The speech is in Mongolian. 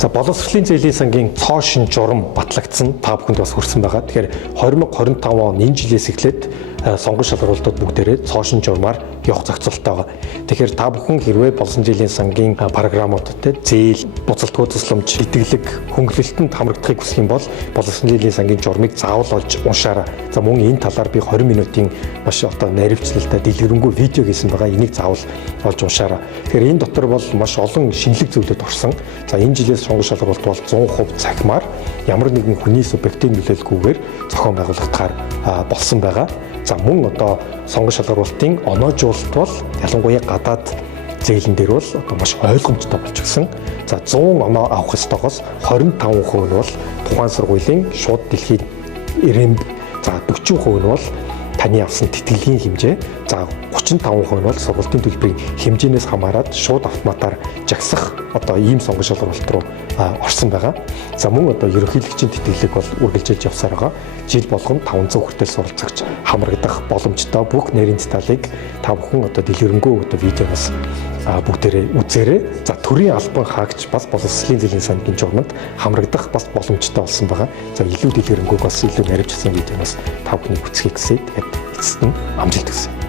За боловсролын зээлийн сангийн цоо шин журам батлагдсан та бүхэнд бас хүрсэн байгаа. Тэгэхээр 2025 он энэ жилээс эхлээд сонгон шалгаруулалтууд бүгдээрээ цоо шин журмаар явах зохицуулалттай байгаа. Тэгэхээр та бүхэн хэрвээ боловсролын зээлийн сангийн програмуудтай зээл, буцалтгүй тусламж, итгэлэг, хөнгөлөлтөнд хамрагдахыг хүсэх юм бол боловсролын зээлийн сангийн журмыг заавал олж уншаарай. За мөн энэ талаар би 20 минутын маш наривчлалтай дэлгэрэнгүй видео хийсэн байгаа. Энийг заавал олж уншаарай. Тэгэхээр энэ дотор бол маш олон шинэлэг зүйлүүд орсон. За энэ жилээс сонгон шалгаруулалт бол 100% цахимаар ямар нэгэн хүний субъектив нөлөөлөлгүйгээр зохион байгуулагдахаар болсон байгаа. За мөн сонгон шалгаруулалтын оноожуулалт бол ялангуяа гадаад зээлэн дээр бол маш ойлгомжтой болчихсон. За 100 оноо авах ёстойгоос 25% нь бол тухайн сургуулийн шууд дэлхийд ирэмб. За 40% нь бол таны авсан тэтгэлгийн хэмжээ. За 35% нь бол сургуулийн төлбөрийн хэмжээнээс хамаарат шууд автоматар жагсах ийм сонгон шалгаруулалт руу орсон байгаа. За мөн ерөнхийлөгчийн тэтгэлэг бол үргэлжлэж явсаар байгаа. Жил болгон 500 хүртэл суралцагч хамрагдах боломжтой бүх нарийн деталийг та бүхэн дэлгэрэнгүй видеоноос бүгдээрээ үзээрэй. За төрийн албан хаагч бас боловсролын зээлийн сангийн журманд хамрагдах бас боломжтой болсон байгаа. За илүү дэлгэрэнгүй бас илүү наривчсан видеоноос та бүхний үзхийг хүсье. Тэгээд эцэст нь амжилт хүсье.